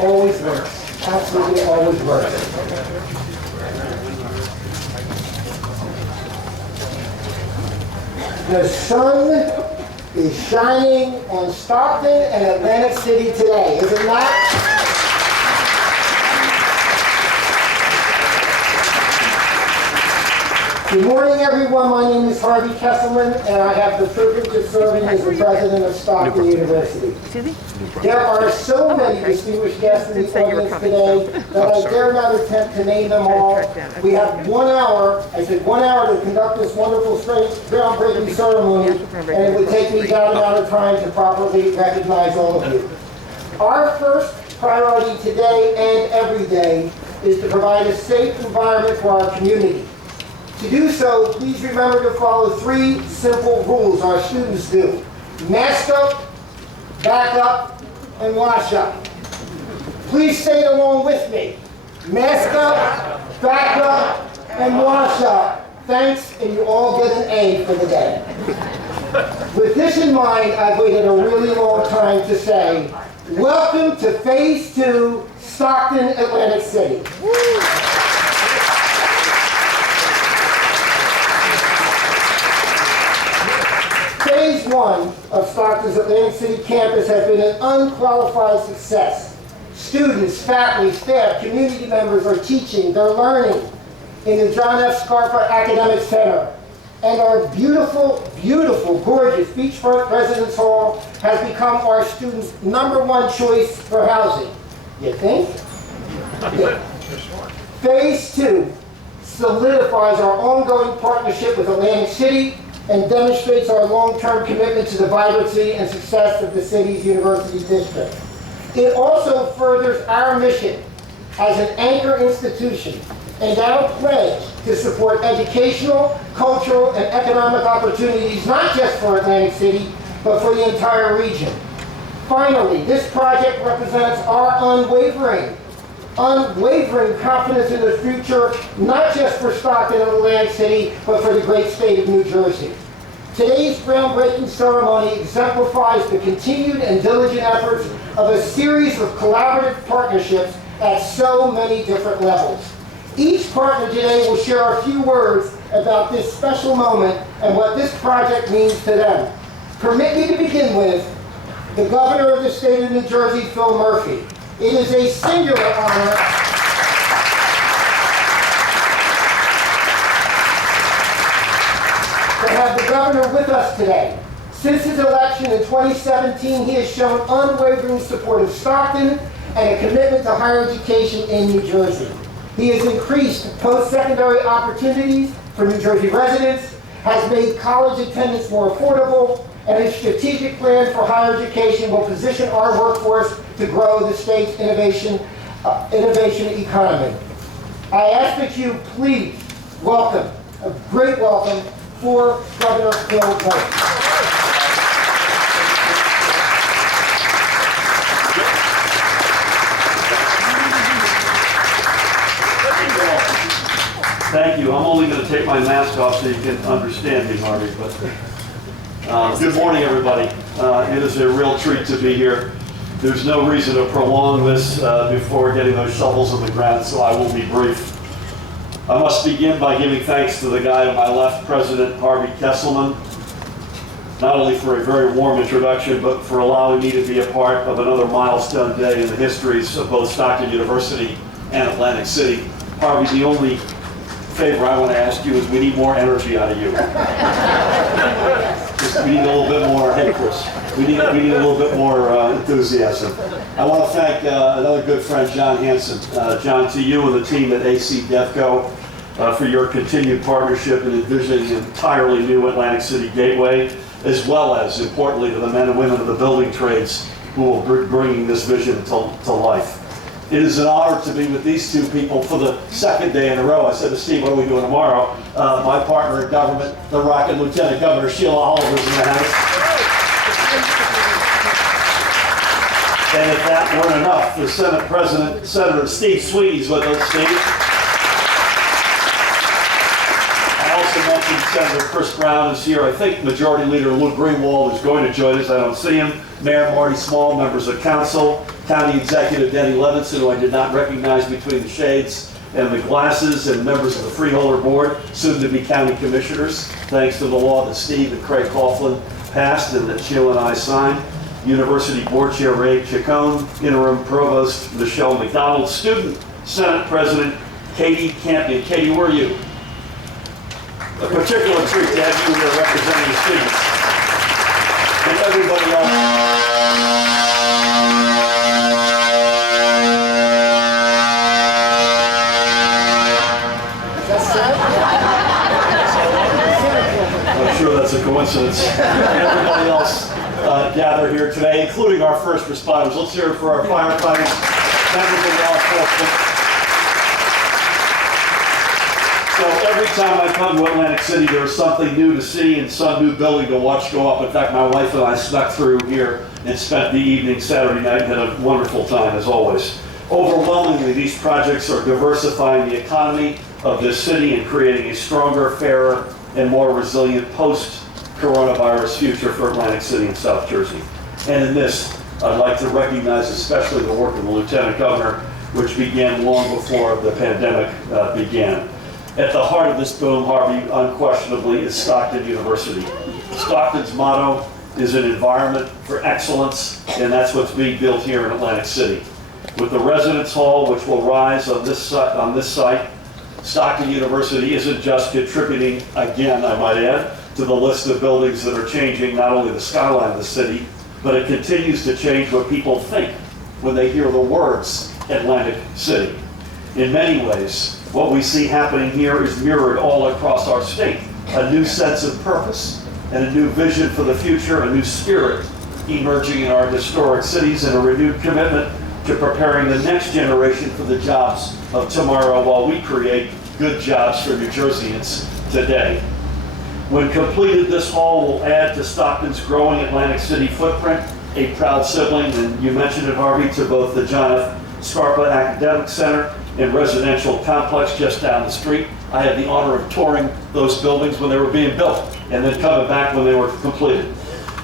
always works. Absolutely always works. The sun is shining on Stockton and Atlantic City today, is it not? Good morning, everyone. My name is Harvey Kesselman, and I have the privilege of serving as the president of Stockton University. There are so many distinguished guests in the audience today that I dare not attempt to name them all. We have 1 hour, I said 1 hour to conduct this wonderful groundbreaking ceremony, and it would take me that amount of time to properly recognize all of you. Our first priority today and every day is to provide a safe environment for our community. To do so, please remember to follow 3 simple rules our students do. Mask up, back up, and wash up. Please say it along with me. Mask up, back up, and wash up. Thanks, and you all get an A for the day. With this in mind, I've waited a really long time to say, welcome to Phase 2, Stockton, Atlantic City. Phase 1 of Stockton's Atlantic City campus has been an unqualified success. Students, faculty, staff, community members are teaching, they're learning in the John F. Scarpa Academic Center. And our beautiful, beautiful, gorgeous beachfront residence hall has become our students' #1 choice for housing. You think? Yeah. Phase 2 solidifies our ongoing partnership with Atlantic City and demonstrates our long-term commitment to the vibrancy and success of the city's university district. It also furthers our mission as an anchor institution and our pledge to support educational, cultural, and economic opportunities, not just for Atlantic City, but for the entire region. Finally, this project represents our unwavering confidence in the future, not just for Stockton and Atlantic City, but for the great state of New Jersey. Today's groundbreaking ceremony exemplifies the continued and diligent efforts of a series of collaborative partnerships at so many different levels. Each partner today will share a few words about this special moment and what this project means to them. Permit me to begin with the Governor of the state of New Jersey, Phil Murphy. It is a singular honor to have the governor with us today. Since his election in 2017, he has shown unwavering support of Stockton and a commitment to higher education in New Jersey. He has increased post-secondary opportunities for New Jersey residents, has made college attendance more affordable, and his strategic plan for higher education will position our workforce to grow the state's innovation economy. I ask that you please welcome, a great welcome for Governor Phil Murphy. Thank you. I'm only going to take my mask off so you can understand me, Marty. But good morning, everybody. It is a real treat to be here. There's no reason to prolong this before getting those shovels in the ground, so I will be brief. I must begin by giving thanks to the guy to my left, President Harvey Kesselman, not only for a very warm introduction, but for allowing me to be a part of another milestone day in the histories of both Stockton University and Atlantic City. Harvey, the only favor I want to ask you is we need more energy out of you. We need a little bit more, hey Chris, we need a little bit more enthusiasm. I want to thank another good friend, John Hanson. John, to you and the team at AC Devco for your continued partnership in envisioning an entirely new Atlantic City gateway, as well as, importantly, to the men and women of the building trades who will be bringing this vision to life. It is an honor to be with these two people for the second day in a row. I said to Steve, what are we doing tomorrow? My partner in government, the Rocket Lieutenant Governor Sheila Oliver is in the house. And if that weren't enough, the Senate President, Senator Steve Sweeney's with us, Steve. I also mentioned Senator Chris Brown is here. I think Majority Leader Luke Greenwald is going to join us. I don't see him. Mayor Marty Small, members of council, County Executive Denny Levinson, who I did not recognize between the shades and the glasses, and members of the Freeholder Board, soon to be County Commissioners, thanks to the law that Steve and Craig Coughlin passed and that Sheila and I signed. University Board Chair Ray Chacon, Interim Provost Michelle McDonald, Student Senate President Katie Campion. Katie, where are you? A particular treat to have you here representing the students. And everybody else. I'm sure that's a coincidence. And everybody else gathered here today, including our first responders. Let's hear it for our firefighters, members of law enforcement. So every time I come to Atlantic City, there's something new to see and some new building to watch go up. In fact, my wife and I snuck through here and spent the evening Saturday night and had a wonderful time, as always. Overwhelmingly, these projects are diversifying the economy of this city and creating a stronger, fairer, and more resilient post-coronavirus future for Atlantic City and South Jersey. And in this, I'd like to recognize especially the work of the Lieutenant Governor, which began long before the pandemic began. At the heart of this boom, Harvey, unquestionably, is Stockton University. Stockton's motto is an environment for excellence, and that's what's being built here in Atlantic City. With the Residence Hall, which will rise on this site, Stockton University isn't just contributing, again, I might add, to the list of buildings that are changing not only the skyline of the city, but it continues to change what people think when they hear the words Atlantic City. In many ways, what we see happening here is mirrored all across our state. A new sense of purpose and a new vision for the future, a new spirit emerging in our historic cities, and a renewed commitment to preparing the next generation for the jobs of tomorrow while we create good jobs for New Jerseyans today. When completed, this hall will add to Stockton's growing Atlantic City footprint, a proud sibling, and you mentioned it, Harvey, to both the John F. Scarpa Academic Center and residential complex just down the street. I had the honor of touring those buildings when they were being built and then coming back when they were completed.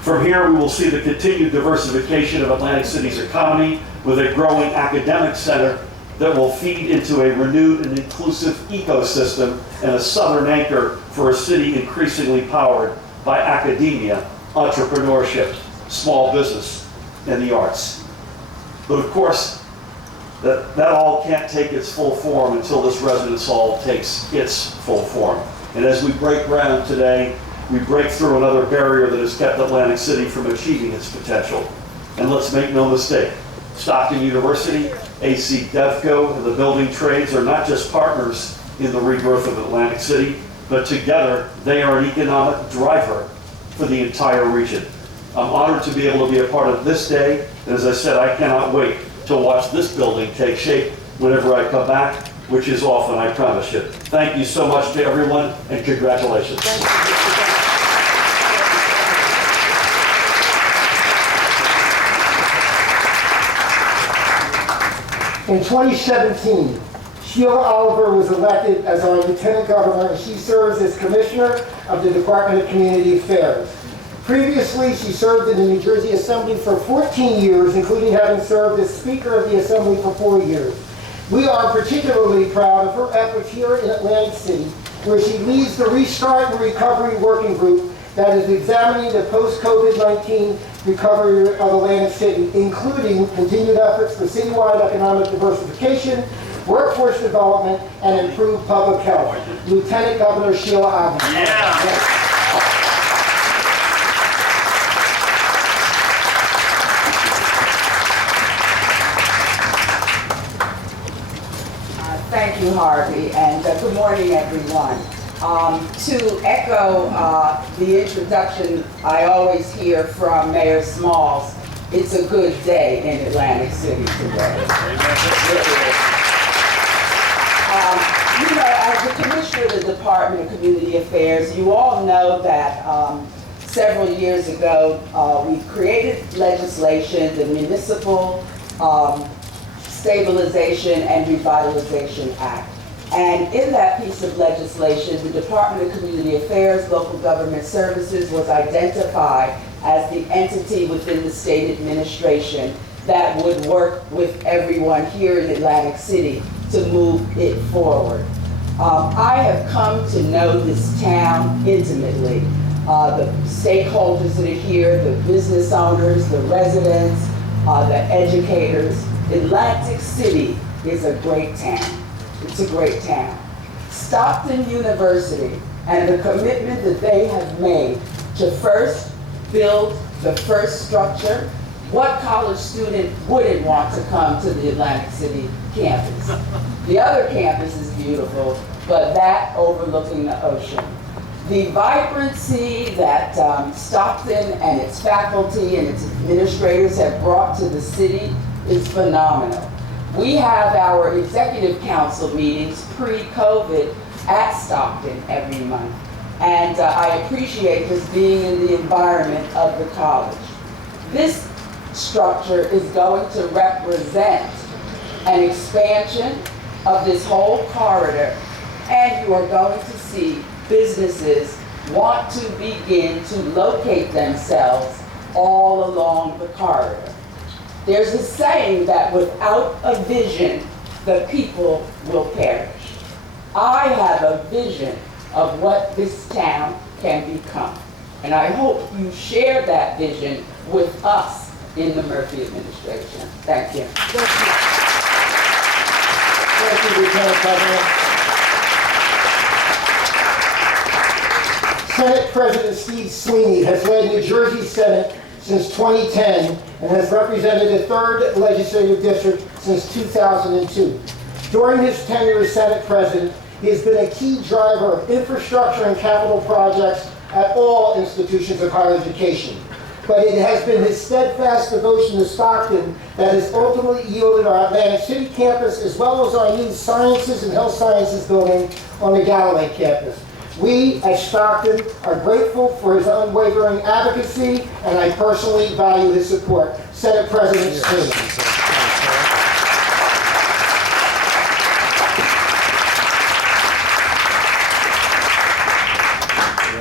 From here, we will see the continued diversification of Atlantic City's economy with a growing academic center that will feed into a renewed and inclusive ecosystem and a southern anchor for a city increasingly powered by academia, entrepreneurship, small business, and the arts. But of course, that all can't take its full form until this residence hall takes its full form. And as we break ground today, we break through another barrier that has kept Atlantic City from achieving its potential. And let's make no mistake, Stockton University, AC Devco, and the building trades are not just partners in the rebirth of Atlantic City, but together they are an economic driver for the entire region. I'm honored to be able to be a part of this day, and as I said, I cannot wait to watch this building take shape whenever I come back, which is often, I promise you. Thank you so much to everyone, and congratulations. In 2017, Sheila Oliver was elected as our Lieutenant Governor, and she serves as Commissioner of the Department of Community Affairs. Previously, she served in the New Jersey Assembly for 14 years, including having served as Speaker of the Assembly for 4 years. We are particularly proud of her efforts here in Atlantic City, where she leads the Restart and Recovery Working Group that is examining the post-COVID-19 recovery of Atlantic City, including continued efforts for citywide economic diversification, workforce development, and improved public health. Lieutenant Governor Sheila Oliver. Yeah. Thank you, Harvey, and good morning, everyone. To echo the introduction I always hear from Mayor Smalls, it's a good day in Atlantic City today. You know, as the Commissioner of the Department of Community Affairs, you all know that several years ago we created legislation, the Municipal Stabilization and Revitalization Act. And in that piece of legislation, the Department of Community Affairs, Local Government Services was identified as the entity within the state administration that would work with everyone here in Atlantic City to move it forward. I have come to know this town intimately. The stakeholders that are here, the business owners, the residents, the educators. Atlantic City is a great town. It's a great town. Stockton University and the commitment that they have made to first build the first structure. What college student wouldn't want to come to the Atlantic City campus? The other campus is beautiful, but that overlooking the ocean. The vibrancy that Stockton and its faculty and its administrators have brought to the city is phenomenal. We have our executive council meetings pre-COVID at Stockton every month. And I appreciate just being in the environment of the college. This structure is going to represent an expansion of this whole corridor, and you are going to see businesses want to begin to locate themselves all along the corridor. There's a saying that without a vision, the people will perish. I have a vision of what this town can become, and I hope you share that vision with us in the Murphy administration. Thank you. Thank you, Lieutenant Governor. Senate President Steve Sweeney has led New Jersey Senate since 2010 and has represented the 3rd legislative district since 2002. During his tenure as Senate President, he has been a key driver of infrastructure and capital projects at all institutions of higher education. But it has been his steadfast devotion to Stockton that has ultimately yielded our Atlantic City campus as well as our new Sciences and Health Sciences building on the Galloway campus. We at Stockton are grateful for his unwavering advocacy, and I personally value his support. Senate President Sweeney.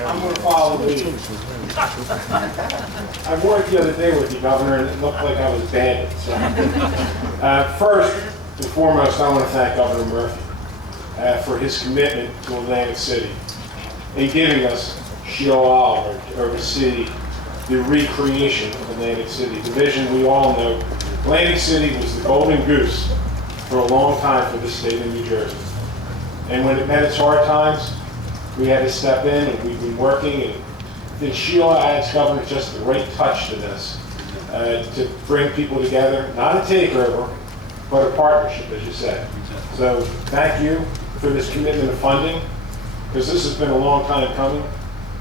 I'm going to follow the lead. I worked the other day with you, Governor, and it looked like I was banded. So, first and foremost, I want to thank Governor Murphy for his commitment to Atlantic City in giving us Sheila Oliver to oversee the recreation of Atlantic City. The vision we all know, Atlantic City was the golden goose for a long time for the state of New Jersey. And when it met its hard times, we had to step in, and we've been working, and I think Sheila adds, Governor, just the right touch to this, to bring people together, not a takeover, but a partnership, as you said. So thank you for this commitment of funding, because this has been a long time coming.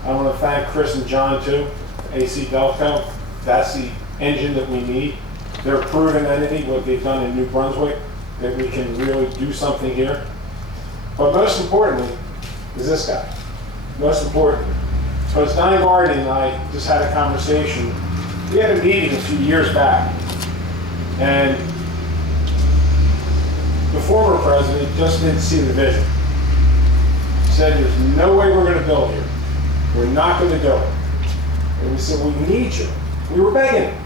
I want to thank Chris and John, too, AC Devco. That's the engine that we need. They're a proven entity, what they've done in New Brunswick, that we can really do something here. But most importantly, is this guy. Most important. Because Don Gardy and I just had a conversation. We had a meeting a few years back, and the former president just didn't see the vision. He said, there's no way we're going to build here. We're not going to do it. And we said, we need you. We were begging him.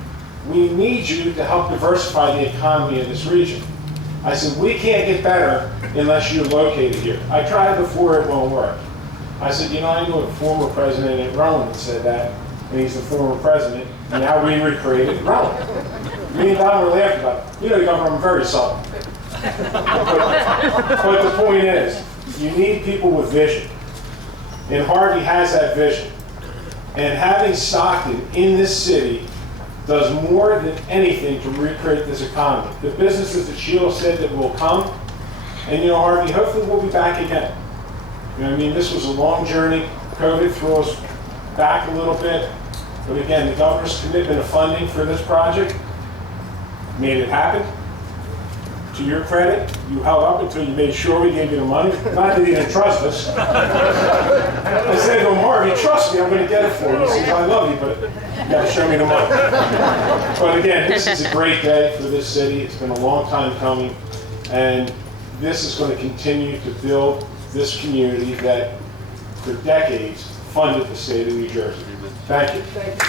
We need you to help diversify the economy in this region. I said, we can't get better unless you're located here. I tried before, it won't work. I said, you know, I know a former president at Rowan that said that, and he's the former president, and now we recreated Rowan. Me and Don were laughing about it. You know, Governor, I'm very salty. But the point is, you need people with vision. And Harvey has that vision. And having Stockton in this city does more than anything to recreate this economy. The businesses that Sheila said that will come, and you know, Harvey, hopefully we'll be back again. You know what I mean? This was a long journey. COVID threw us back a little bit. But again, the governor's commitment of funding for this project made it happen. To your credit, you held up until you made sure we gave you the money. Not that he didn't trust us. I said to him, Marty, trust me, I'm going to get it for you. He says, I love you, but you got to show me the money. But again, this is a great day for this city. It's been a long time coming. And this is going to continue to build this community that, for decades, funded the state of New Jersey. Thank you. Thank you.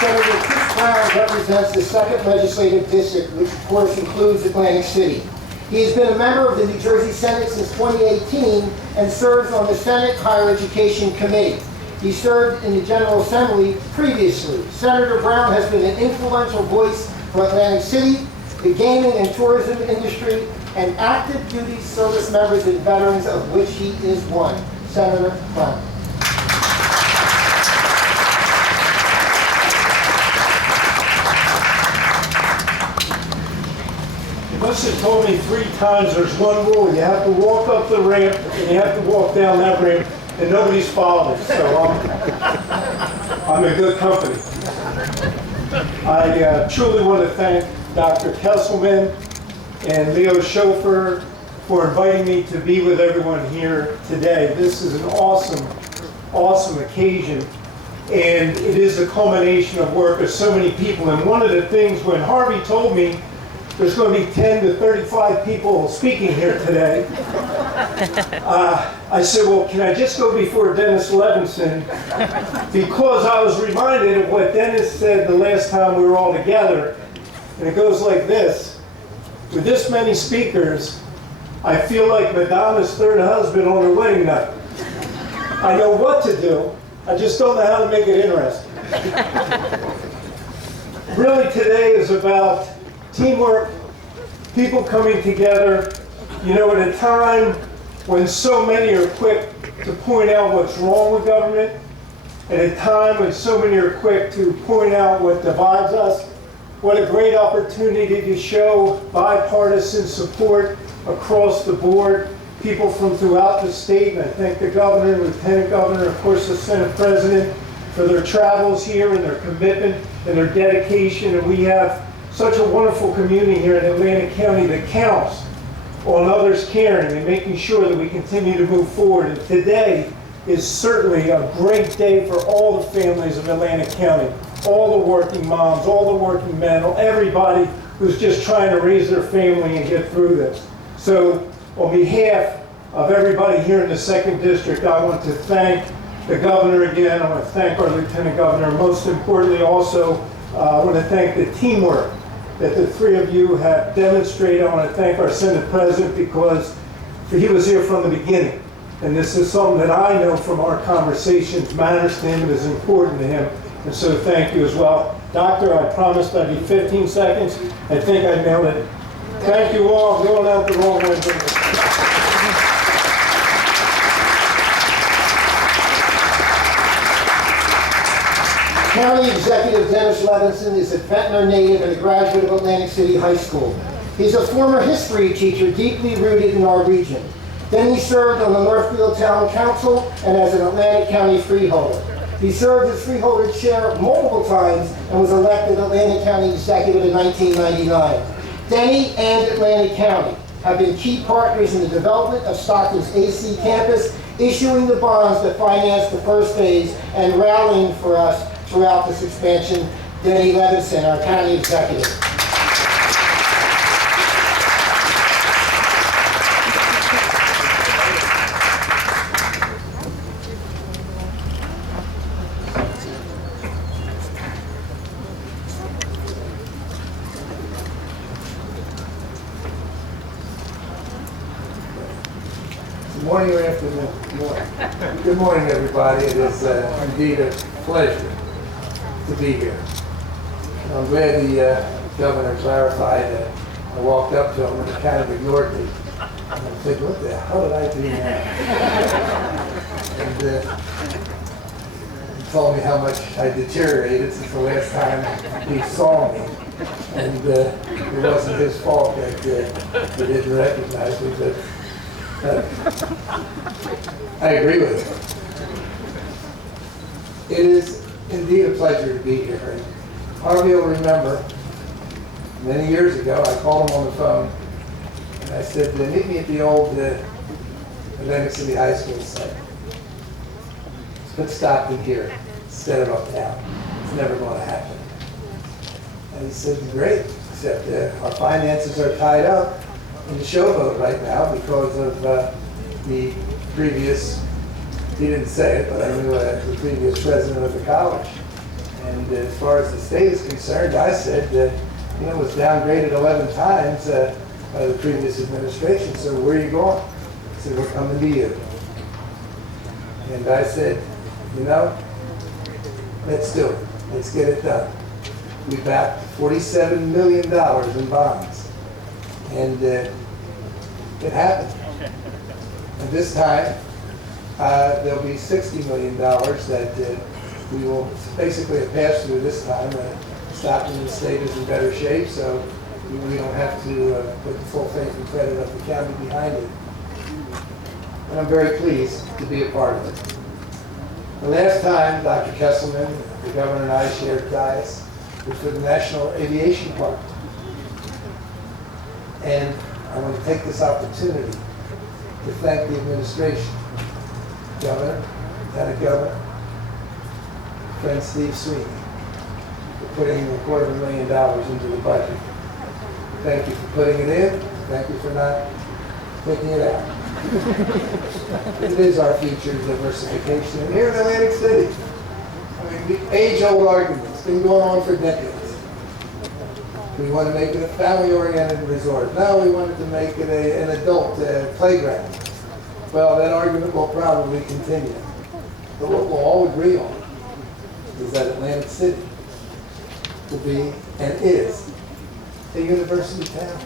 Senator Chris Brown represents the 2nd Legislative District, which of course includes Atlantic City. He has been a member of the New Jersey Senate since 2018 and serves on the Senate Higher Education Committee. He served in the General Assembly previously. Senator Brown has been an influential voice for Atlantic City, the gaming and tourism industry, and active duty service members and veterans, of which he is one. Senator Brown. You must have told me 3 times there's one rule. You have to walk up the ramp and you have to walk down that ramp, and nobody's following. So I'm in good company. I truly want to thank Dr. Kesselman and Leo Schofer for inviting me to be with everyone here today. This is an awesome, awesome occasion, and it is a culmination of work of so many people. And one of the things, when Harvey told me there's going to be 10 to 35 people speaking here today, I said, well, can I just go before Dennis Levinson? Because I was reminded of what Dennis said the last time we were all together. And it goes like this: with this many speakers, I feel like Madonna's 3rd husband on her wedding night. I know what to do, I just don't know how to make it interesting. Really, today is about teamwork, people coming together, you know, at a time when so many are quick to point out what's wrong with government, at a time when so many are quick to point out what divides us. What a great opportunity to show bipartisan support across the board, people from throughout the state, and I thank the governor, lieutenant governor, of course the Senate president, for their travels here and their commitment and their dedication. And we have such a wonderful community here in Atlantic County that counts on others caring and making sure that we continue to move forward. And today is certainly a great day for all the families of Atlantic County, all the working moms, all the working men, everybody who's just trying to raise their family and get through this. So on behalf of everybody here in the 2nd District, I want to thank the governor again. I want to thank our lieutenant governor. Most importantly, also, I want to thank the teamwork that the 3 of you have demonstrated. I want to thank our Senate president because he was here from the beginning. And this is something that I know from our conversations matters to him and is important to him. And so thank you as well. Doctor, I promised I'd be 15 seconds. I think I nailed it. Thank you all. I'm going out the wrong way. County Executive Dennis Levinson is a Ventnor native and a graduate of Atlantic City High School. He's a former history teacher deeply rooted in our region. Then he served on the Northfield Town Council and as an Atlantic County freeholder. He served as freeholder chair multiple times and was elected Atlantic County Executive in 1999. Denny and Atlantic County have been key partners in the development of Stockton's AC campus, issuing the bonds that financed the first phase and rallying for us throughout this expansion. Denny Levinson, our county executive. Good morning or afternoon? Good morning. Good morning, everybody. It is indeed a pleasure to be here. I'm glad the governor clarified that. I walked up to him and he kind of ignored me. And I'm thinking, what the hell did I do now? And he told me how much I deteriorated since the last time he saw me. And it wasn't his fault that he didn't recognize me, but I agree with him. It is indeed a pleasure to be here. And Harvey will remember, many years ago, I called him on the phone and I said, meet me at the old Atlantic City High School site. Let's put Stockton here instead of uptown. It's never going to happen. And he said, great, except our finances are tied up in the showboat right now because of the previous, he didn't say it, but I knew the previous president of the college. And And as far as the state is concerned, I said that, it was downgraded 11 times by the previous administration. So where are you going? He said, we're coming to you. And I said, let's do it. Let's get it done. We backed $47 million in bonds. And it happened. And this time, there'll be $60 million that we will basically pass through this time. Stockton and the state is in better shape, so we don't have to put the full faith and credit of the county behind it. And I'm very pleased to be a part of it. The last time Dr. Kesselman, the governor, and I shared dais was for the National Aviation Park. And I want to take this opportunity to thank the administration, Governor, Lieutenant Governor, friend Steve Sweeney, for putting $250,000 into the budget. Thank you for putting it in. Thank you for not taking it out. It is our future diversification. And here in Atlantic City, the age-old argument, it's been going on for decades. We want to make it a family-oriented resort. Now we wanted to make it an adult playground. Well, that argument will probably continue. But what we'll all agree on is that Atlantic City will be and is a university town.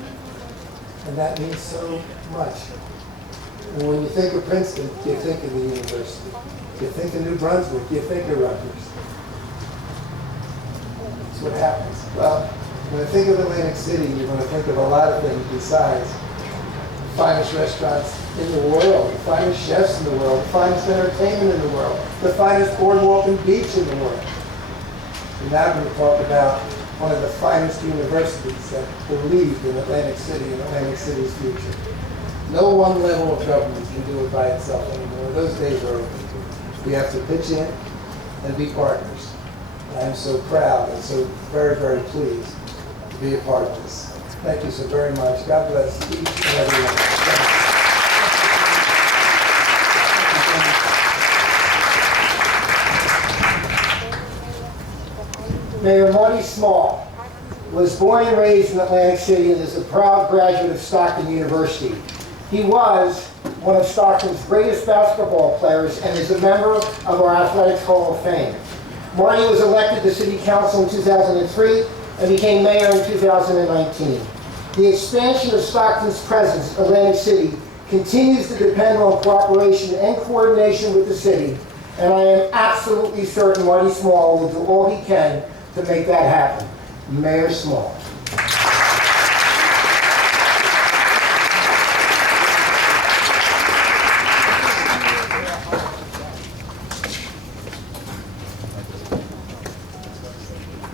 And that means so much. And when you think of Princeton, you think of the university. You think of New Brunswick, you think of Rutgers. That's what happens. Well, when I think of Atlantic City, you're going to think of a lot of things besides the finest restaurants in the world, the finest chefs in the world, the finest entertainment in the world, the finest boardwalk and beach in the world. And now I'm going to talk about one of the finest universities that believed in Atlantic City and Atlantic City's future. No one level of government can do it by itself anymore. Those days are over. We have to pitch in and be partners. I'm so proud and so very, very pleased to be a part of this. Thank you so very much. God bless each and every one. Mayor Marty Small was born and raised in Atlantic City and is a proud graduate of Stockton University. He was one of Stockton's greatest basketball players and is a member of our Athletics Hall of Fame. Marty was elected to City Council in 2003 and became mayor in 2019. The expansion of Stockton's presence in Atlantic City continues to depend on cooperation and coordination with the city, and I am absolutely certain Marty Small will do all he can to make that happen. Mayor Small.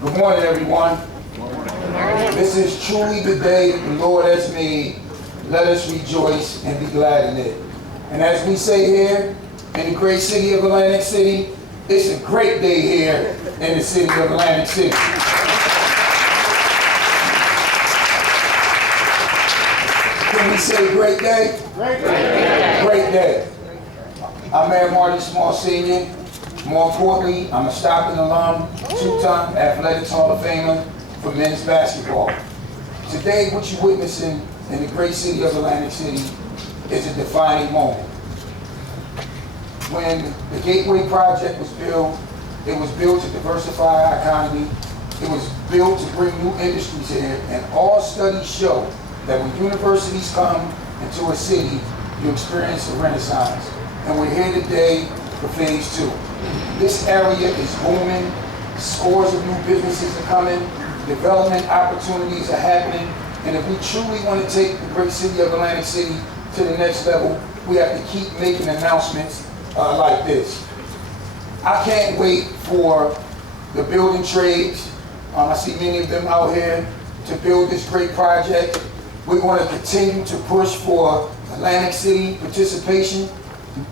Good morning, everyone. This is truly the day that the Lord has made. Let us rejoice and be glad in it. And as we say here in the great city of Atlantic City, it's a great day here in the city of Atlantic City. Can we say great day? Great day. Great day. I'm Mayor Marty Small Sr. More importantly, I'm a Stockton alum, two-time Athletics Hall of Famer for men's basketball. Today, what you're witnessing in the great city of Atlantic City is a defining moment. When the Gateway Project was built, it was built to diversify our economy. It was built to bring new industries here, and all studies show that when universities come into a city, you experience a renaissance. And we're here today for phase 2. This area is booming, scores of new businesses are coming, development opportunities are happening, and if we truly want to take the great city of Atlantic City to the next level, we have to keep making announcements like this. I can't wait for the building trades. I see many of them out here to build this great project. We're going to continue to push for Atlantic City participation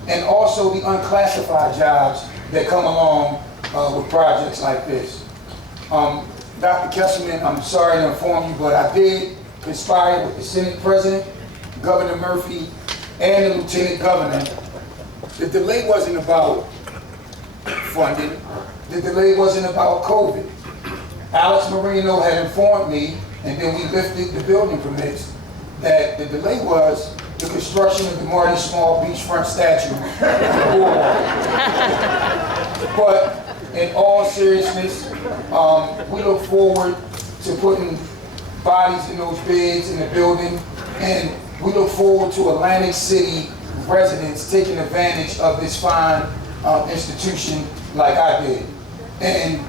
and also the unclassified jobs that come along with projects like this. Dr. Kesselman, I'm sorry to inform you, but I did conspire with the Senate President, Governor Murphy, and the Lieutenant Governor. The delay wasn't about funding. the delay wasn't about COVID. Alex Marino had informed me, and then we lifted the building permits, that the delay was the construction of the Marty Small beachfront statue. But in all seriousness, we look forward to putting bodies in those beds in the building, and we look forward to Atlantic City residents taking advantage of this fine institution like I did. And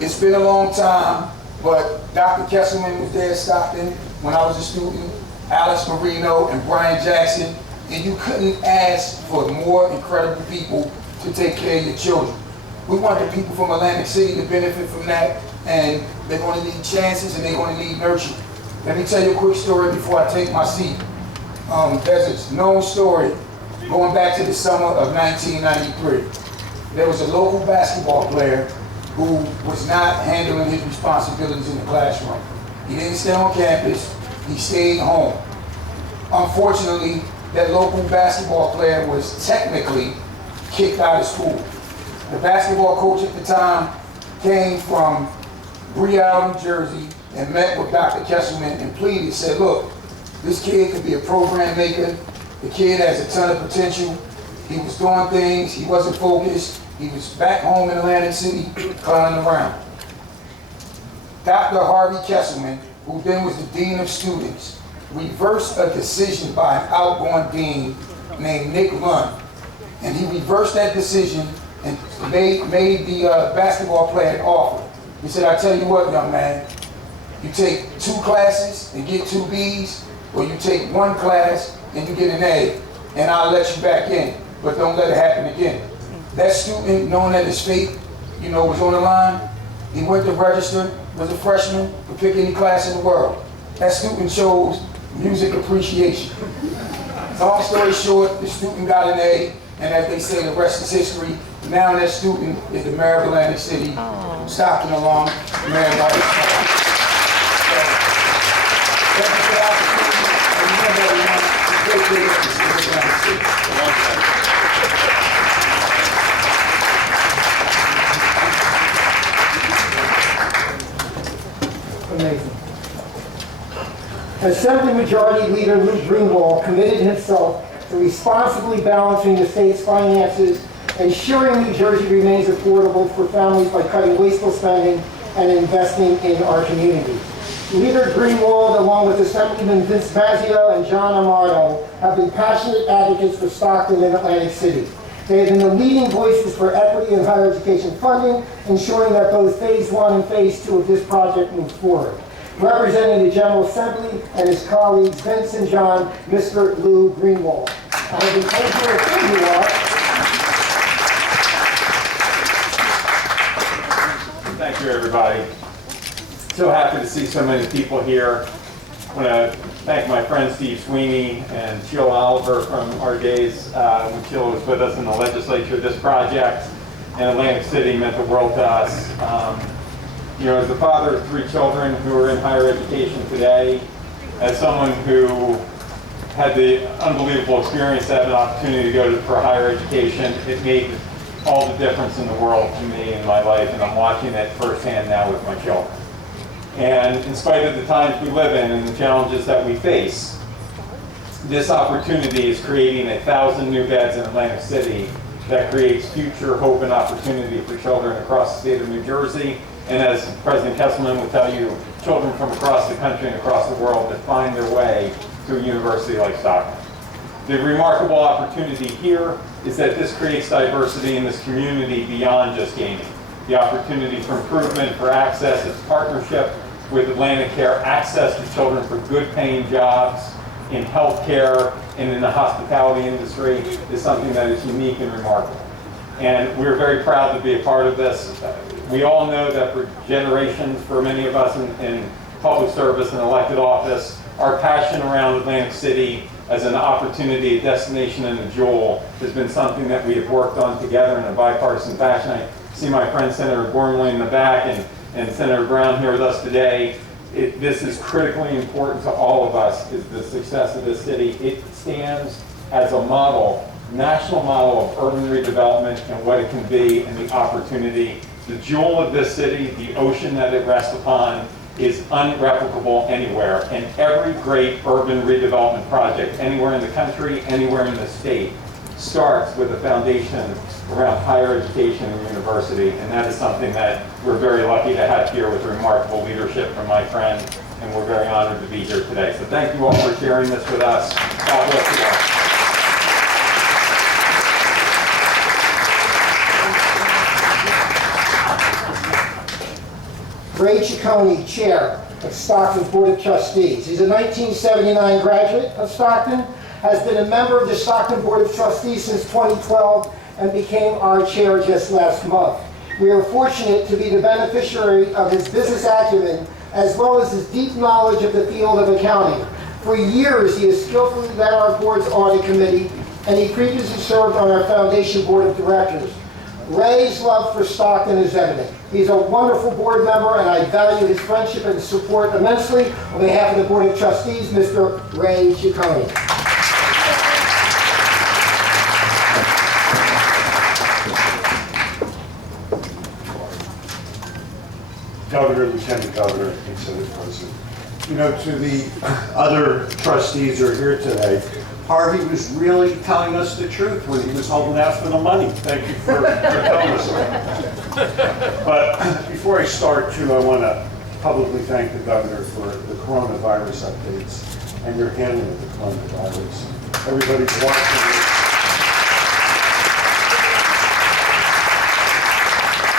it's been a long time, but Dr. Kesselman was there at Stockton when I was a student, Alex Marino and Brian Jackson, and you couldn't ask for more incredible people to take care of your children. We want the people from Atlantic City to benefit from that, and they're going to need chances and they're going to need nurture. Let me tell you a quick story before I take my seat. There's a known story going back to the summer of 1993. There was a local basketball player who was not handling his responsibilities in the classroom. He didn't stay on campus, he stayed home. Unfortunately, that local basketball player was technically kicked out of school. The basketball coach at the time came from Brielle, New Jersey, and met with Dr. Kesselman and pleaded, said, look, this kid could be a program maker. The kid has a ton of potential. He was doing things, he wasn't focused. He was back home in Atlantic City, clowning around. Dr. Harvey Kesselman, who then was the Dean of Students, reversed a decision by an outgoing dean named Nick Lund. And he reversed that decision and made the basketball player an offer. He said, I tell you what, young man, you take 2 classes and get 2 B's, or you take 1 class and you get an A, and I'll let you back in, but don't let it happen again. That student, knowing that his fate, was on the line, he went to register, was a freshman, could pick any class in the world. That student chose music appreciation. Long story short, the student got an A, and as they say, the rest is history. Now that student is the mayor of Atlantic City, Stockton alum, Mayor Marty. Thank you for the opportunity, and remember everyone, it's a great day to see Atlantic City. Amazing. Assembly Majority Leader Luke Greenwald committed himself to responsibly balancing the state's finances, ensuring New Jersey remains affordable for families by cutting wasteful spending and investing in our community. Leader Greenwald, along with Assemblyman Vince Mazzio and John Amato, have been passionate advocates for Stockton and Atlantic City. They have been the leading voices for equity in higher education funding, ensuring that both Phase 1 and Phase 2 of this project move forward. Representing the General Assembly and his colleagues, Vince and John, Mr. Lou Greenwald. I have been told who you are. Thank you, everybody. So happy to see so many people here. I want to thank my friend Steve Sweeney and Sheila Oliver from our days when Sheila was with us in the legislature. This project in Atlantic City meant the world to us. As the father of 3 children who are in higher education today, as someone who had the unbelievable experience to have an opportunity to go for higher education, it made all the difference in the world to me in my life, and I'm watching it firsthand now with my children. And in spite of the times we live in and the challenges that we face, this opportunity is creating 1,000 new beds in Atlantic City that creates future hope and opportunity for children across the state of New Jersey. And as President Kesselman will tell you, children from across the country and across the world that find their way to a university like Stockton. The remarkable opportunity here is that this creates diversity in this community beyond just gaming. The opportunity for improvement, for access, its partnership with Atlantic Care, access to children for good paying jobs in healthcare and in the hospitality industry is something that is unique and remarkable. And we're very proud to be a part of this. We all know that for generations, for many of us in public service and elected office, our passion around Atlantic City as an opportunity, a destination, and a jewel has been something that we have worked on together in a bipartisan fashion. I see my friend Senator Gormley in the back and Senator Brown here with us today. This is critically important to all of us, is the success of this city. It stands as a model, national model of urban redevelopment and what it can be and the opportunity the jewel of this city, the ocean that it rests upon, is unreplicable anywhere. And every great urban redevelopment project, anywhere in the country, anywhere in the state, starts with a foundation around higher education and university. And that is something that we're very lucky to have here with remarkable leadership from my friend. And we're very honored to be here today. So thank you all for sharing this with us. God bless you all. Ray Ciccone, Chair of Stockton's Board of Trustees. He's a 1979 graduate of Stockton, has been a member of the Stockton Board of Trustees since 2012, and became our chair just last month. We are fortunate to be the beneficiary of his business acumen, as well as his deep knowledge of the field of accounting. For years, he has skillfully led our board's audit committee, and he previously served on our foundation board of directors. Ray's love for Stockton is evident. He's a wonderful board member, and I value his friendship and support immensely. On behalf of the Board of Trustees, Mr. Ray Ciccone. Governor, Lieutenant Governor, and Senate President. You know, to the other trustees who are here today, Harvey was really telling us the truth when he was holding out for the money. Thank you for telling us that. But before I start, too, I want to publicly thank the governor for the coronavirus updates and your handling of the coronavirus. Everybody's watching this.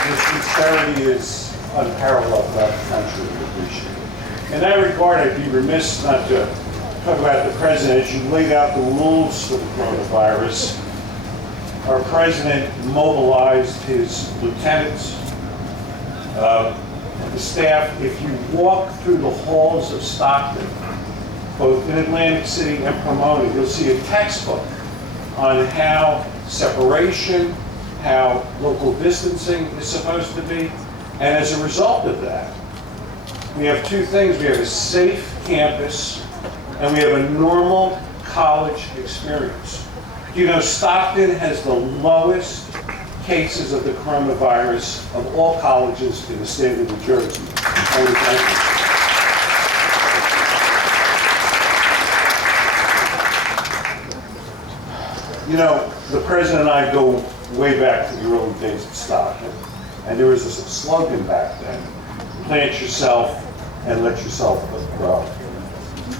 Your sincerity is unparalleled throughout the country. We appreciate it. In that regard, I'd be remiss not to talk about the president. As you laid out the rules for the coronavirus, our president mobilized his lieutenants, the staff. If you walk through the halls of Stockton, both in Atlantic City and Pomona, you'll see a textbook on how separation, how local distancing is supposed to be. And as a result of that, we have two things. We have a safe campus, and we have a normal college experience. You know, Stockton has the lowest cases of the coronavirus of all colleges in the state of New Jersey. You know, the president and I go way back to the early days of Stockton, and there was this slogan back then: plant yourself and let yourself grow.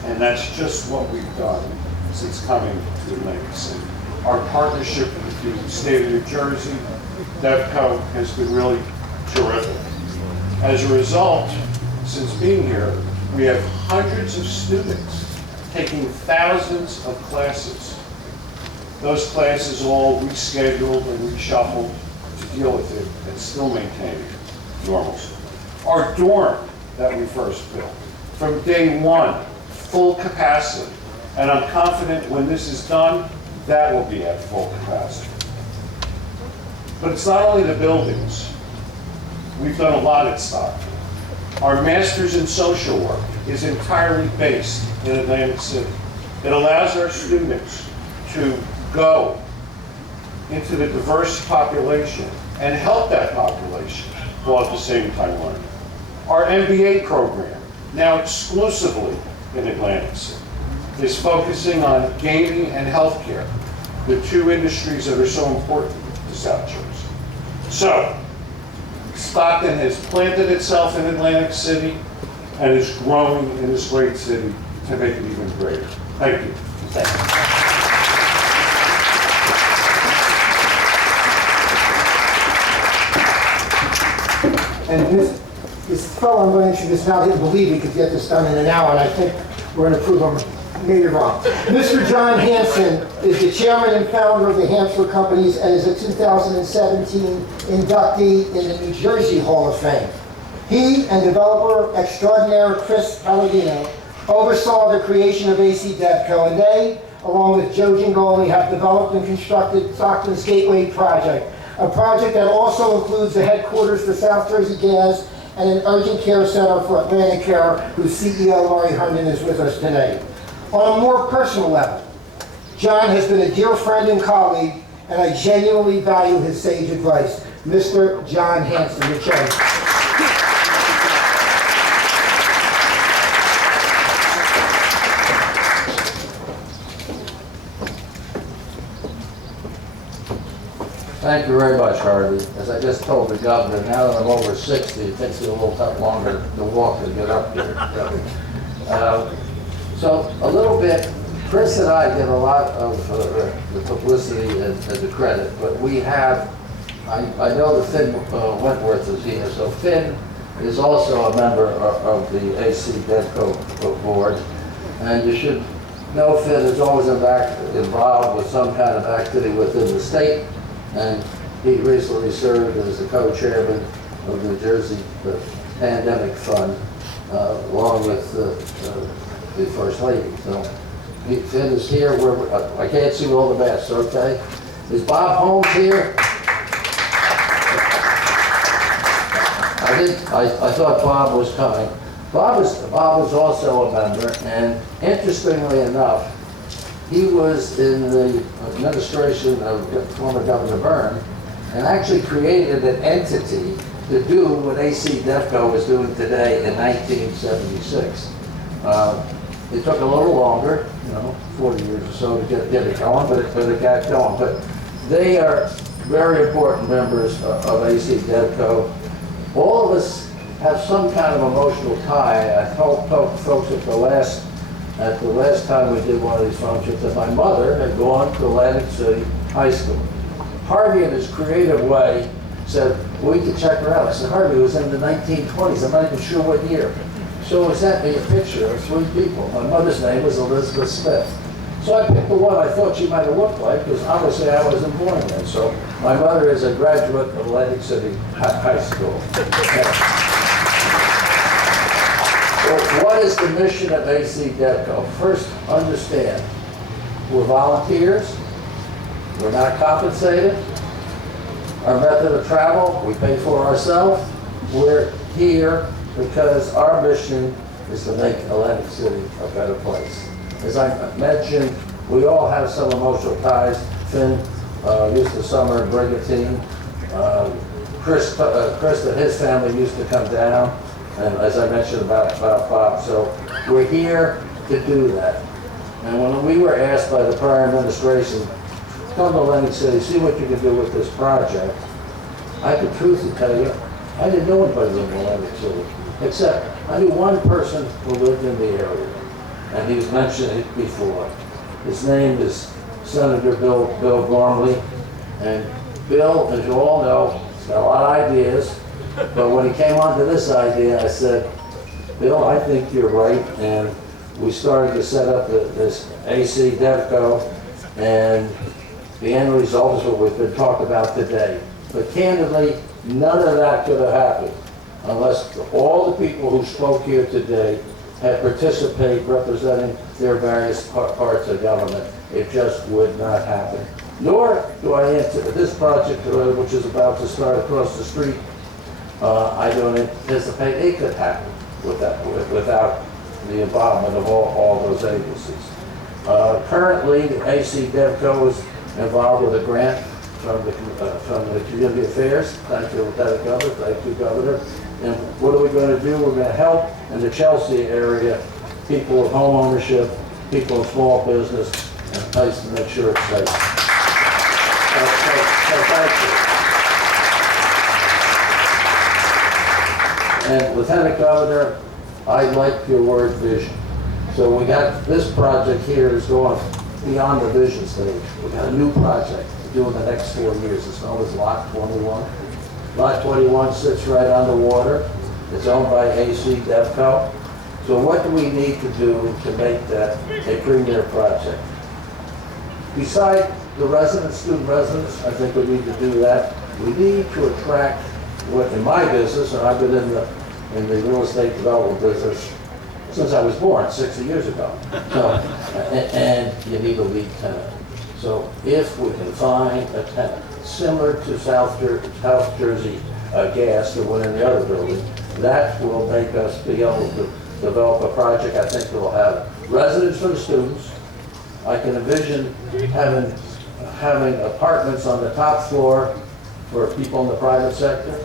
And that's just what we've done since coming to Atlantic City. Our partnership with the state of New Jersey, Devco, has been really terrific. As a result, since being here, we have hundreds of students taking thousands of classes. Those classes all rescheduled and reshuffled to deal with it and still maintain normalcy. Our dorm that we first built, from day one, full capacity. And I'm confident when this is done, that will be at full capacity. But it's not only the buildings. We've done a lot at Stockton. Our master's in social work is entirely based in Atlantic City. It allows our students to go into the diverse population and help that population while at the same time learning. Our MBA program, now exclusively in Atlantic City, is focusing on gaming and healthcare, the two industries that are so important to South Jersey. So, Stockton has planted itself in Atlantic City and is growing in this great city to make it even greater. Thank you. Thank you. And this fellow I'm going to introduce now didn't believe he could get this done in an hour, and I think we're going to prove him maybe wrong. Mr. John Hanson is the chairman and founder of the Hansler Companies and is a 2017 inductee in the New Jersey Hall of Fame. He and developer extraordinaire Chris Palladino oversaw the creation of AC Devco, and they, along with Joe Gingoli, have developed and constructed Stockton's Gateway project, a project that also includes the headquarters for South Jersey Gas and an urgent care center for Atlantic Care, whose CEO, Marty, is with us today. On a more personal level, John has been a dear friend and colleague, and I genuinely value his sage advice. Mr. John Hanson, the chairman. Thank you very much, Harvey. As I just told the governor, now that I'm over 60, it takes me a little bit longer to walk and get up here. So a little bit, Chris and I get a lot of the publicity and the credit, but we have, I know that Finn Wentworth is here, so Finn is also a member of the AC Devco board, and you should know Finn is always involved with some kind of activity within the state. And he recently served as the co-chairman of New Jersey Pandemic Fund, along with the First Lady. So Finn is here. I can't see all the best, okay? Is Bob Holmes here? I thought Bob was coming. Bob was also a member, and interestingly enough, he was in the administration of former Governor Byrne and actually created an entity to do what AC Devco is doing today in 1976. It took a little longer, 40 years or so to get it going, but it got going. But they are very important members of AC Devco. All of us have some kind of emotional tie. I told folks at the last time we did one of these functions that my mother had gone to Atlantic City High School. Harvey, in his creative way, said, well, we could check her out. I said, Harvey, it was in the 1920s. I'm not even sure what year. So he sent me a picture of 3 people. My mother's name was Elizabeth Smith. So I picked the one I thought she might have looked like, because obviously I wasn't born then. So my mother is a graduate of Atlantic City High School. So what is the mission of AC Devco? First, understand, we're volunteers, we're not compensated. Our method of travel, we pay for ourselves. We're here because our mission is to make Atlantic City a better place. As I mentioned, we all have some emotional ties. Finn used to summer in Brigantine. Chris and his family used to come down. And as I mentioned about Bob, so we're here to do that. And when we were asked by the prior administration, come to Atlantic City, see what you can do with this project, I could truthfully tell you, I didn't know anybody lived in Atlantic City, except I knew one person who lived in the area, and he was mentioned before. His name is Senator Bill Gormley, and Bill, as you all know, has got a lot of ideas. But when he came onto this idea, I said, Bill, I think you're right. And we started to set up this AC Devco, and the end result is what we've been talking about today. But candidly, none of that could have happened unless all the people who spoke here today had participated representing their various parts of government. It just would not happen. Nor do I answer this project, which is about to start across the street. I don't anticipate it could happen without the involvement of all those agencies. Currently, the AC Devco is involved with a grant from the Community Affairs. Thank you, Lieutenant Governor. Thank you, Governor. And what are we going to do? We're going to help in the Chelsea area people with home ownership, people in small business, and a place to make sure it's safe. So thank you. And Lieutenant Governor, I like your word vision. So we got this project here is going beyond the vision stage. We got a new project to do in the next 4 years. It's known as Lot 21. Lot 21 sits right on the water. It's owned by AC Devco. So what do we need to do to make that a premier project? Beside the residents, student residents, I think we need to do that. We need to attract, what in my business, and I've been in the real estate development business since I was born 60 years ago. So, and you need a lead tenant. So if we can find a tenant similar to South Jersey Gas, the one in the other building, that will make us be able to develop a project. I think that will have residents for the students. I can envision having apartments on the top floor for people in the private sector.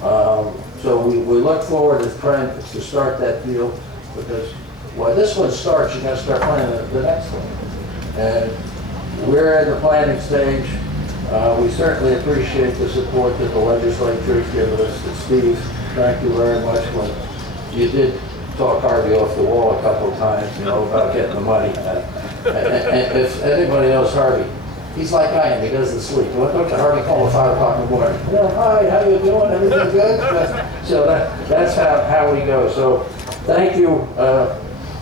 So we look forward to trying to start that deal, because while this one starts, you gotta start planning the next one. And we're in the planning stage. We certainly appreciate the support that the legislature has given us. And Steve, thank you very much. When you did talk Harvey off the wall a couple of times, about getting the money. And if anybody knows Harvey, he's like I am. He doesn't sleep. Don't you Harvey call at 5 o'clock in the morning? Hi, how you doing? Everything good? So that's how we go. So thank you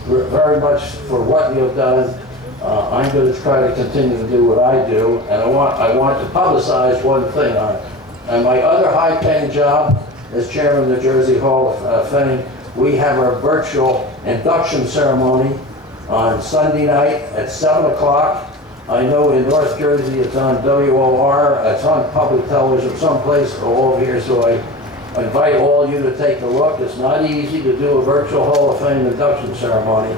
very much for what you have done. I'm going to try to continue to do what I do, and I want to publicize one thing on it. And my other high-paying job as chairman of the Jersey Hall of Fame, we have our virtual induction ceremony on Sunday night at 7 o'clock. I know in North Jersey it's on WOR, it's on public television someplace all over here, so I invite all of you to take a look. It's not easy to do a virtual Hall of Fame induction ceremony.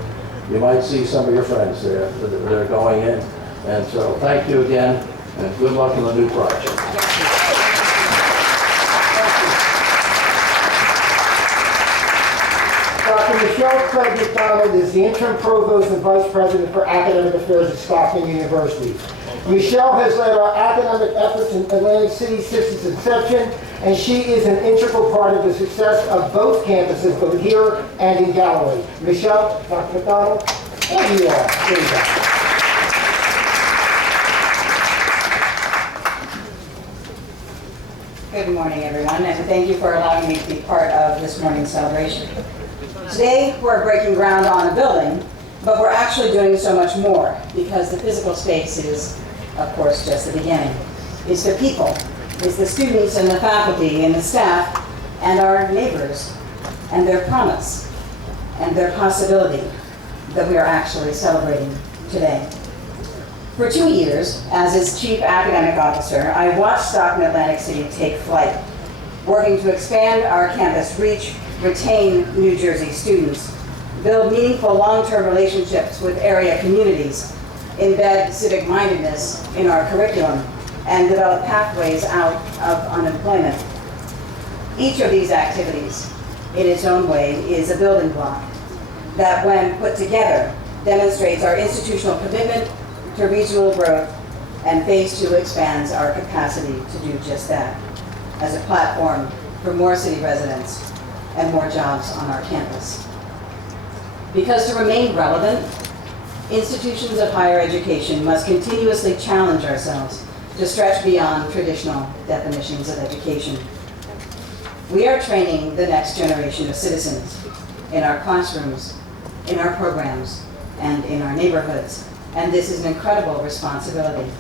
You might see some of your friends there that are going in. And so thank you again, and good luck in the new project. Dr. Michelle Craig McDonald is the interim provost and vice president for academic affairs at Stockton University. Michelle has led our academic efforts in Atlantic City since its inception, and she is an integral part of the success of both campuses, both here and in Galloway. Michelle, Dr. McDonald, there you are. There you go. Good morning, everyone, and thank you for allowing me to be part of this morning's celebration. Today, we're breaking ground on a building, but we're actually doing so much more, because the physical space is, of course, just the beginning. It's the people, it's the students and the faculty and the staff and our neighbors and their promise and their possibility that we are actually celebrating today. For 2 years, as its chief academic officer, I watched Stockton Atlantic City take flight, working to expand our campus reach, retain New Jersey students, build meaningful long-term relationships with area communities, embed civic mindedness in our curriculum, and develop pathways out of unemployment. Each of these activities, in its own way, is a building block that, when put together, demonstrates our institutional commitment to regional growth, and Phase 2 expands our capacity to do just that, as a platform for more city residents and more jobs on our campus. Because to remain relevant, institutions of higher education must continuously challenge ourselves to stretch beyond traditional definitions of education. We are training the next generation of citizens in our classrooms, in our programs, and in our neighborhoods. And this is an incredible responsibility,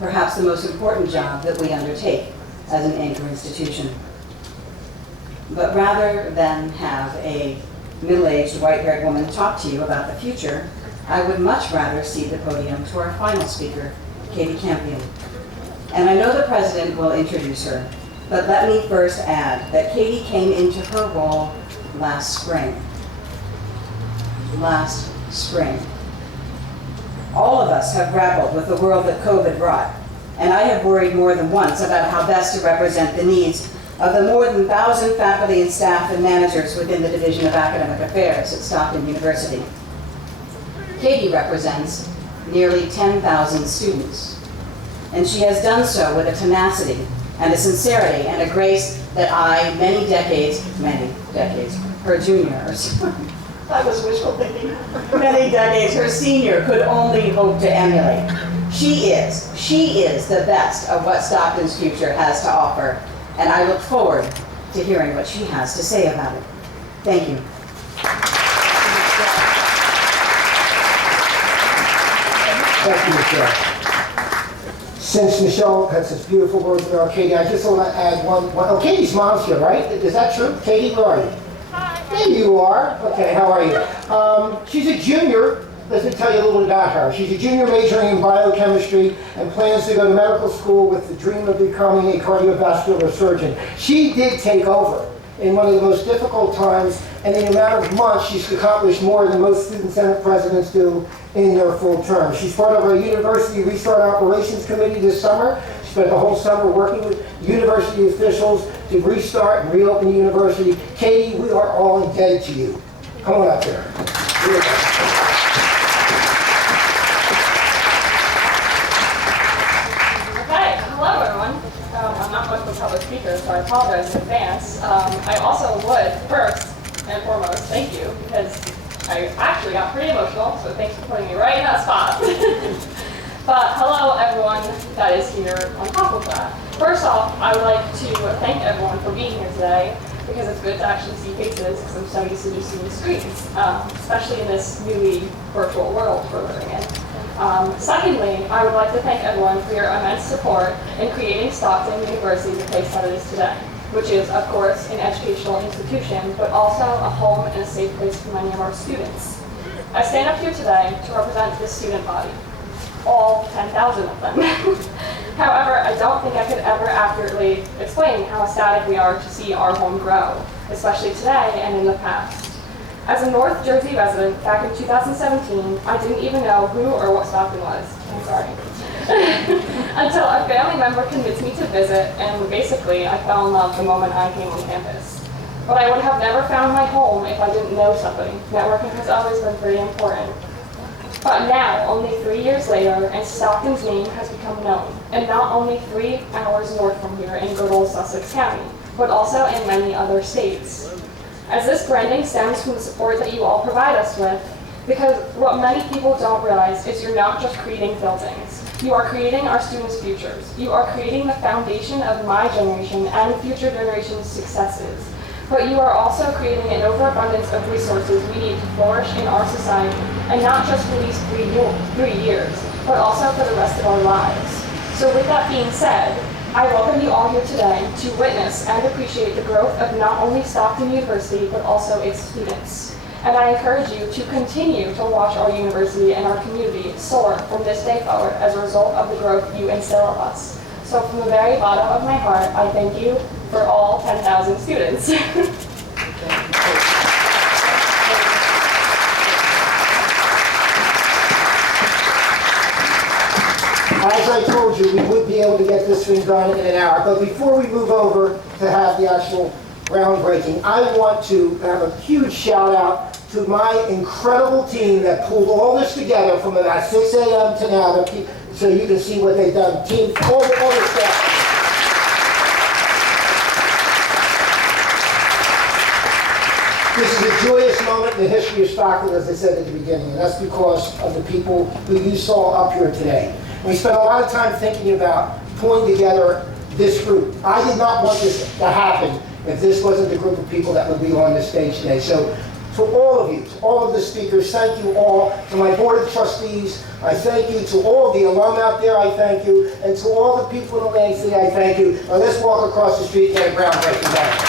perhaps the most important job that we undertake as an anchor institution. But rather than have a middle-aged, white-haired woman talk to you about the future, I would much rather cede the podium to our final speaker, Katie Campion. And I know the president will introduce her, but let me first add that Katie came into her role last spring. Last spring. All of us have grappled with the world that COVID brought, and I have worried more than once about how best to represent the needs of the more than 1,000 faculty and staff and managers within the Division of Academic Affairs at Stockton University. Katie represents nearly 10,000 students, and she has done so with a tenacity and a sincerity and a grace that I, many decades, her juniors, I was wishful thinking, many decades, her senior could only hope to emulate. She is the best of what Stockton's future has to offer, and I look forward to hearing what she has to say about it. Thank you. Thank you, Michelle. Since Michelle had such beautiful words about Katie, I just want to add one. Oh, Katie's mom's here, right? Is that true? Katie, where are you? Hi. There you are. Okay, how are you? She's a junior. Let me tell you a little bit about her. She's a junior majoring in biochemistry and plans to go to medical school with the dream of becoming a cardiovascular surgeon. She did take over in one of the most difficult times, and in a matter of months, she's accomplished more than most student senate presidents do in their full term. She's part of our University Restart Operations Committee this summer. She's spent the whole summer working with university officials to restart and reopen the university. Katie, we are all indebted to you. Come on up there. Okay, hello everyone. I'm not much of a public speaker, so I apologize in advance. I also would, first and foremost, thank you, because I actually got pretty emotional, so thanks for putting me right in that spot. But hello everyone that is here on top of that. First off, I would like to thank everyone for being here today, because it's good to actually see faces, because I'm so used to just seeing screens, especially in this newly virtual world we're living in. Secondly, I would like to thank everyone for your immense support in creating Stockton University the place that it is today, which is, of course, an educational institution, but also a home and a safe place for many of our students. I stand up here today to represent the student body, all 10,000 of them. However, I don't think I could ever accurately explain how ecstatic we are to see our home grow, especially today and in the past. As a North Jersey resident back in 2017, I didn't even know who or what Stockton was. I'm sorry. Until a family member convinced me to visit, and basically I fell in love the moment I came on campus. But I would have never found my home if I didn't know somebody. Networking has always been pretty important. But now, only 3 years later, and Stockton's name has become known, and not only 3 hours north from here in good old Sussex County, but also in many other states. As this branding stems from the support that you all provide us with, because what many people don't realize is you're not just creating buildings. You are creating our students' futures. You are creating the foundation of my generation and future generations' successes. But you are also creating an overabundance of resources we need to flourish in our society, and not just for these 3 years, but also for the rest of our lives. So with that being said, I welcome you all here today to witness and appreciate the growth of not only Stockton University, but also its students. And I encourage you to continue to watch our university and our community soar from this day forward as a result of the growth you instill of us. So from the very bottom of my heart, I thank you for all 10,000 students. As I told you, we would be able to get this thing done in an hour. But before we move over to have the actual groundbreaking, I want to have a huge shout out to my incredible team that pulled all this together from about 6 a.m. to now, so you can see what they've done. Team, all the staff. This is a joyous moment in the history of Stockton, as I said at the beginning, and that's because of the people who you saw up here today. We spent a lot of time thinking about pulling together this group. I did not want this to happen if this wasn't the group of people that would be on this stage today. So to all of you, to all of the speakers, thank you all. To my board of trustees, I thank you. To all of the alum out there, I thank you. And to all the people in Atlantic City, I thank you. Now let's walk across the street and get a groundbreaking day.